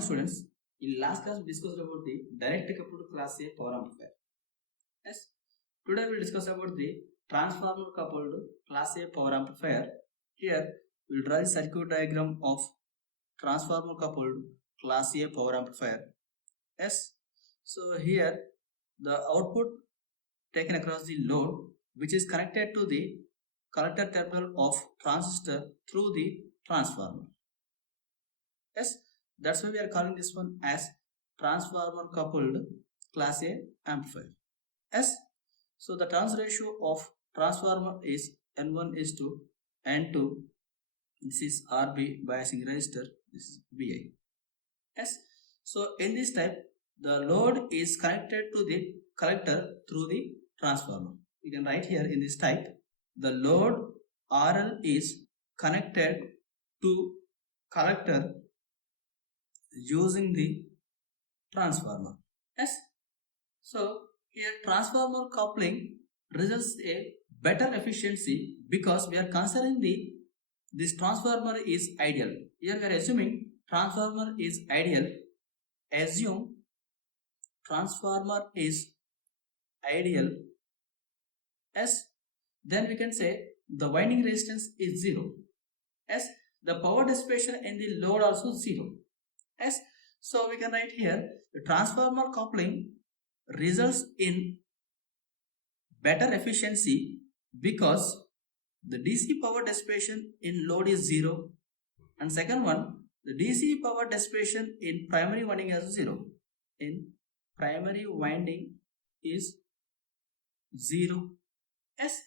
morning students. In last class we discussed about the direct coupled class A power amplifier. Yes. Today we will discuss about the transformer coupled class A power amplifier. Here we will draw the circuit diagram of transformer coupled class A power amplifier. Yes. So here the output taken across the load which is connected to the collector terminal of transistor through the transformer. Yes, that's why we are calling this one as transformer coupled class A amplifier. Yes, so the trans ratio of transformer is N1 is to N2. This is RB biasing resistor. This is VI. Yes, so in this type, the load is connected to the collector through the transformer. You can write here in this type, the load RL is connected to collector using the transformer. Yes. So here transformer coupling results a better efficiency because we are considering this transformer is ideal. Here we are assuming transformer is ideal. Assume transformer is ideal. Yes. Then we can say the winding resistance is 0. Yes. The power dissipation in the load also 0. Yes. So we can write here the transformer coupling results in better efficiency because the DC power dissipation in load is 0, and second one, the DC power dissipation in primary winding is 0. In primary winding is 0. Yes,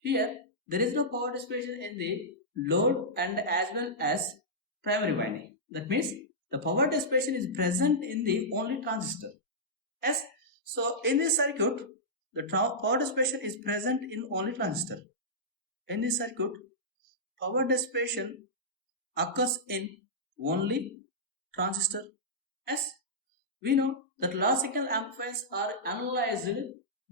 here there is no power dissipation in the load and as well as primary winding. That means the power dissipation is present in the only transistor. Yes, so in this circuit, the power dissipation is present in only transistor. In this circuit, power dissipation occurs in only transistor. Yes, we know that large signal amplifiers are analyzed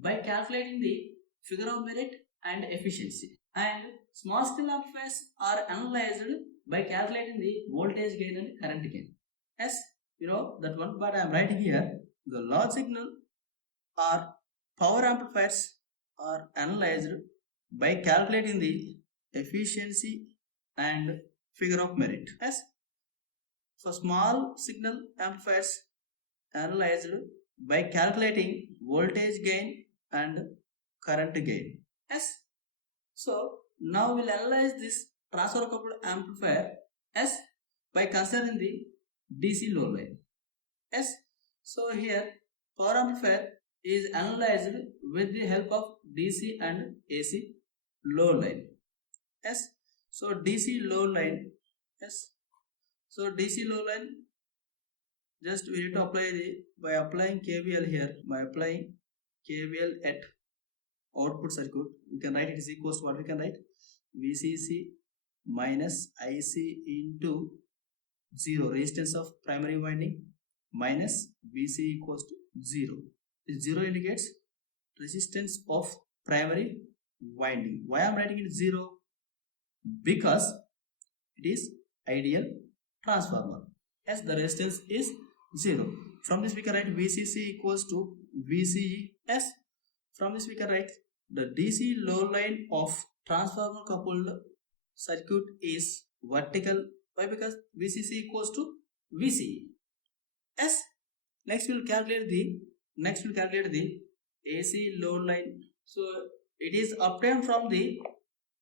by calculating the figure of merit and efficiency, and small signal amplifiers are analyzed by calculating the voltage gain and current gain. Yes, you know that one, but I am writing here the large signal or power amplifiers are analyzed by calculating the efficiency and figure of merit. Yes, for small signal amplifiers analyzed by calculating voltage gain and current gain. Yes, so now we'll analyze this transfer coupled amplifier as by considering the DC load line. Yes, so here power amplifier is analyzed with the help of DC and AC load line. Yes, so DC load line. Yes, so DC load line, just we need to apply by applying KVL here, by applying KVL at output circuit, we can write it is equals to what we can write, VCC minus IC into 0 resistance of primary winding minus VC equals to 0. This 0 indicates resistance of primary winding. Why I am writing it 0? Because it is ideal transformer. As the resistance is 0. From this we can write VCC equals to VCE. As from this we can write the DC load line of transformer coupled circuit is vertical. Why? Because VCC equals to VCE. As next we will calculate the AC load line. So it is obtained from the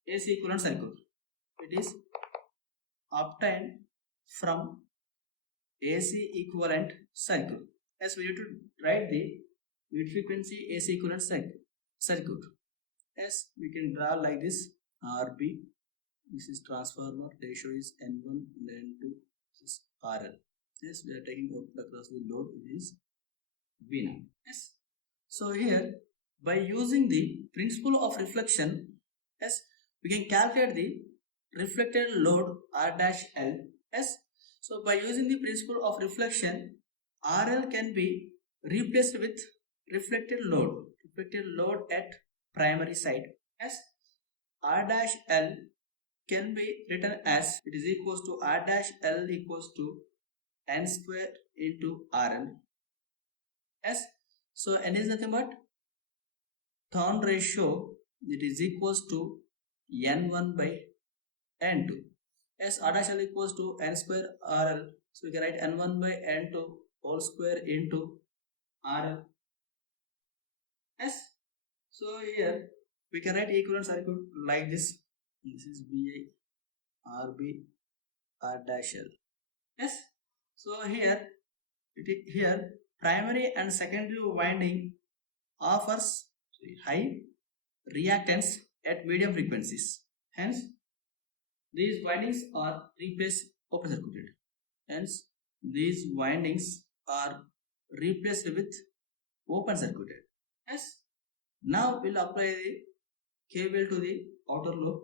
AC equivalent circuit. It is obtained from AC equivalent circuit. As we need to write the mid frequency AC equivalent circuit. As we can draw like this, RB, this is transformer, ratio is N1 and N2, this is RL. Yes, we are taking out across the load, it is V0. Yes. So here, by using the principle of reflection, yes, we can calculate the reflected load R dash L. Yes. So by using the principle of reflection, RL can be replaced with reflected load at primary side. Yes. R dash L can be written as it is equals to R dash L equals to n square into RL. Yes. So n is nothing but turn ratio, it is equals to n1 by n2. Yes, R dash L equals to n square RL. So we can write n1 by n2 whole square into RL. Yes. So here we can write equivalent circuit like this. This is VI RB R dash L. Yes. So here primary and secondary winding offers high reactance at medium frequencies. Hence, these windings are replaced open circuited. Hence, these windings are replaced with open circuited. Yes. Now we'll apply the KVL to the outer loop.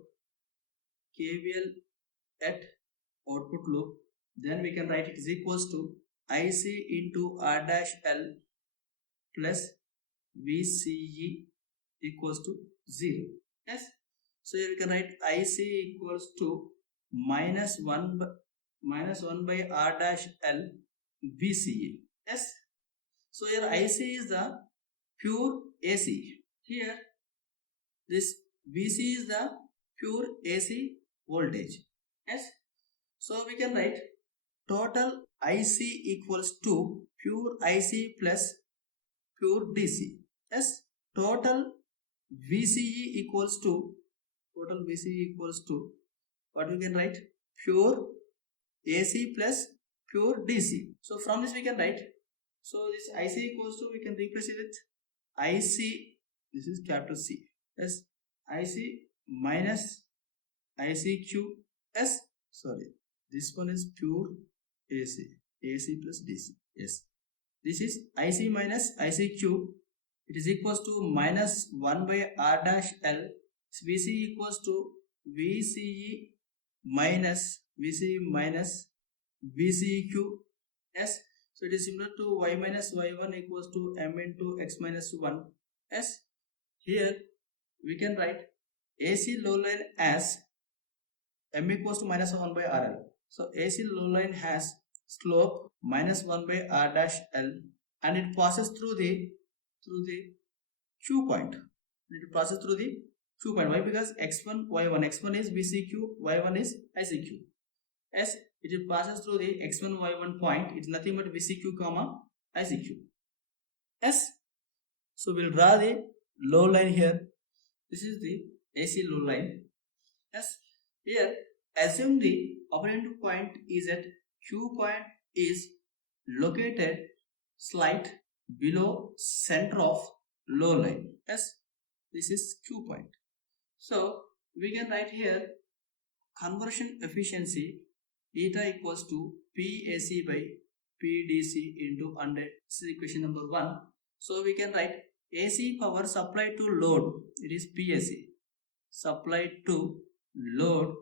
KVL at output loop. Then we can write it is equals to IC into R dash L plus VCE equals to 0. Yes. So here we can write IC equals to minus 1 by R dash L VCE. Yes. So here IC is the pure AC. Here this VC is the pure AC voltage. Yes. So we can write total IC equals to pure IC plus pure DC. Yes. Total VCE equals to what we can write? Pure AC plus pure DC. So from this we can write, so this IC equals to, we can replace it with IC, this is capital C. Yes, IC minus ICQ. Yes, sorry, this one is pure AC plus DC. Yes, this is IC minus ICQ. It is equals to minus 1 by R dash L. VC equals to VCE minus VCEQ. Yes, so it is similar to Y minus Y1 equals to M into X minus 1. Yes, here we can write AC low line as M equals to minus 1 by RL. So AC low line has slope minus 1 by R dash L, and it passes through the Q point. It passes through the Q point. Why? Because X1, Y1. X1 is VCQ, Y1 is ICQ. As it passes through the X1, Y1 point, it's nothing but VCQ comma ICQ. Yes. So we'll draw the low line here. This is the AC low line. Yes. Here, assume the operating point is at Q point is located slight below center of low line. Yes. This is Q point. So we can write here conversion efficiency eta equals to PAC by PDC into 100. This is equation number 1. So we can write AC power supplied to load, it is PAC. Supplied to load,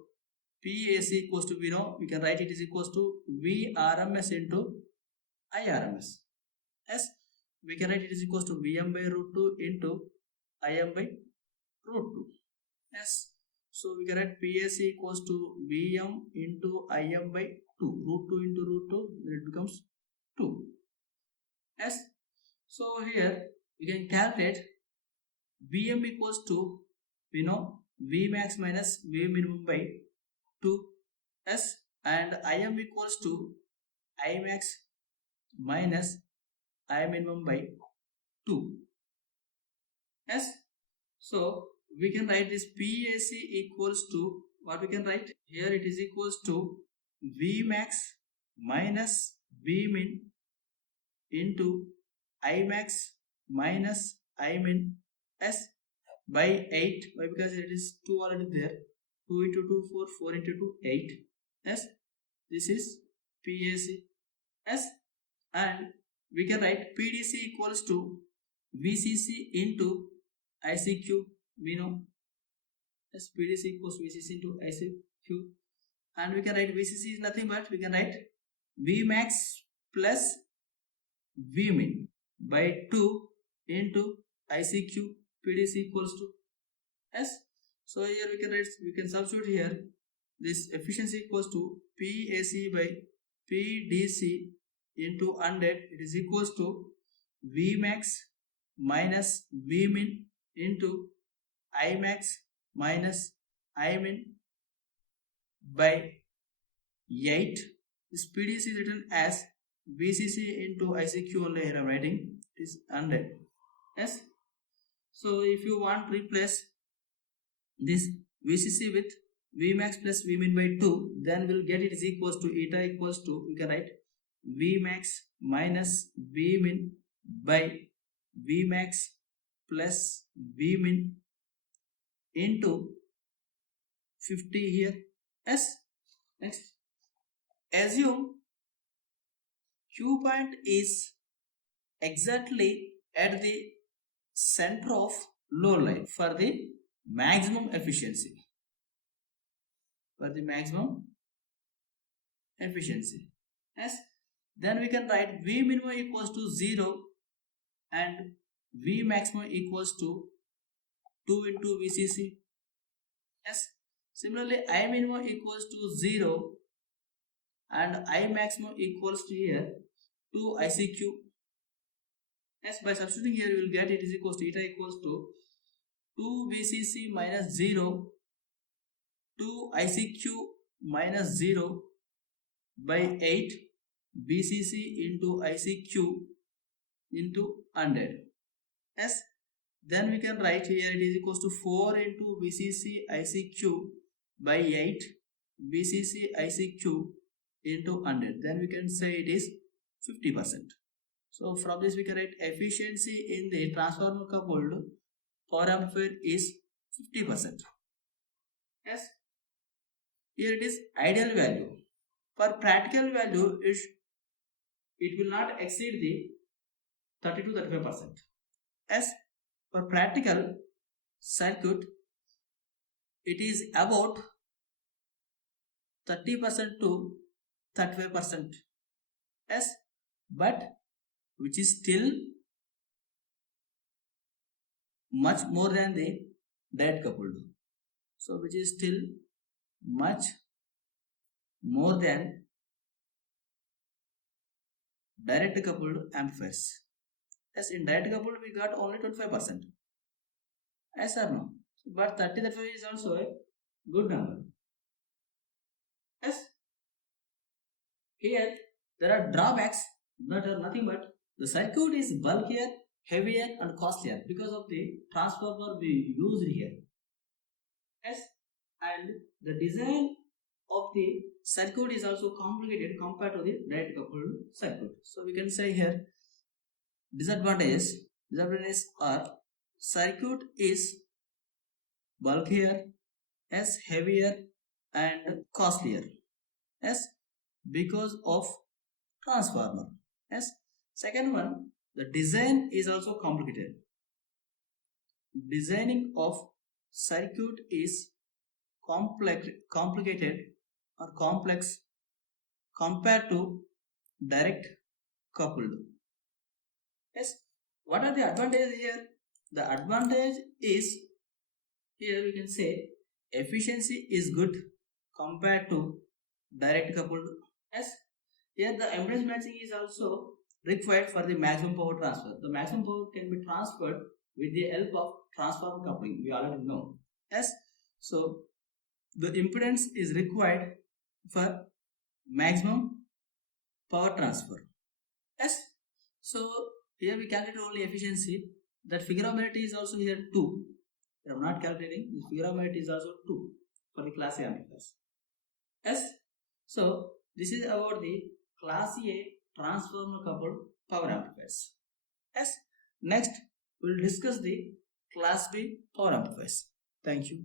PAC equals to, we can write it is equals to VRMS into IRMS. Yes, we can write it is equals to Vm by root 2 into Im by root 2. Yes, so we can write PAC equals to Vm into Im by 2. Root 2 into root 2, then it becomes 2. Yes, so here we can calculate Vm equals to, Vmax minus Vminimum by 2. Yes, and Im equals to Imax minus Iminimum by 2. Yes, so we can write this PAC equals to, what we can write here, it is equals to Vmax minus Vmin into Imax minus Imin S by 8. Why? Because it is 2 already there. 2 into 2, 4, 4 into 2, 8. Yes, this is PAC. Yes, and we can write PDC equals to VCC into ICQ. We know. Yes, PDC equals VCC into ICQ. And we can write VCC is nothing but, we can write Vmax plus Vmin by 2 into ICQ. PDC equals to S. So here we can substitute here this efficiency equals to PAC by PDC into 100, it is equals to Vmax minus Vmin into Imax minus Imin by 8. This PDC is written as VCC into ICQ only. Here I am writing it is 100. Yes. So if you want to replace this VCC with Vmax plus Vmin by 2, then we'll get it is equals to eta equals to, we can write Vmax minus Vmin by Vmax plus Vmin into 50 here. Yes. Next, assume Q point is exactly at the center of load line for the maximum efficiency. Yes. Then we can write V minimum equals to 0 and V maximum equals to 2 into VCC. Yes. Similarly, I minimum equals to 0 and I maximum equals to here 2 ICQ. Yes, by substituting here we will get it is equals to eta equals to 2 VCC minus 0 2 ICQ minus 0 by 8 VCC into ICQ into 100. Yes. Then we can write here it is equals to 4 into VCC ICQ by 8 VCC ICQ into 100. Then we can say it is 50%. So from this we can write efficiency in the transformer coupled power amplifier is 50%. Yes. Here it is ideal value. For practical value, it will not exceed the 30 to 35%. As for practical circuit, it is about 30% to 35%. Yes, but which is still much more than the direct coupled. So which is still much more than direct coupled amplifiers. Yes, in direct coupled we got only 25%. Yes or no? But 30-35 is also a good number. Yes. Here there are drawbacks that are nothing but the circuit is bulkier, heavier and costlier because of the transformer we used here. Yes, and the design of the circuit is also complicated compared to the direct coupled circuit. So we can say here disadvantages are circuit is bulkier, as heavier and costlier, as because of transformer. Yes. Second one, the design is also complicated. Designing of circuit is complicated or complex compared to direct coupled. Yes. What are the advantages here? The advantage is here we can say efficiency is good compared to direct coupled. Yes. Here the impedance matching is also required for the maximum power transfer. The maximum power can be transferred with the help of transformer coupling. We already know. Yes. So the impedance is required for maximum power transfer. Yes. So here we calculate only efficiency. That figure of merit is also here 2. I am not calculating. The figure of merit is also 2 for the class A amplifiers. Yes. So this is about the class A transformer coupled power amplifiers. Yes. Next we will discuss the class B power amplifiers. Thank you.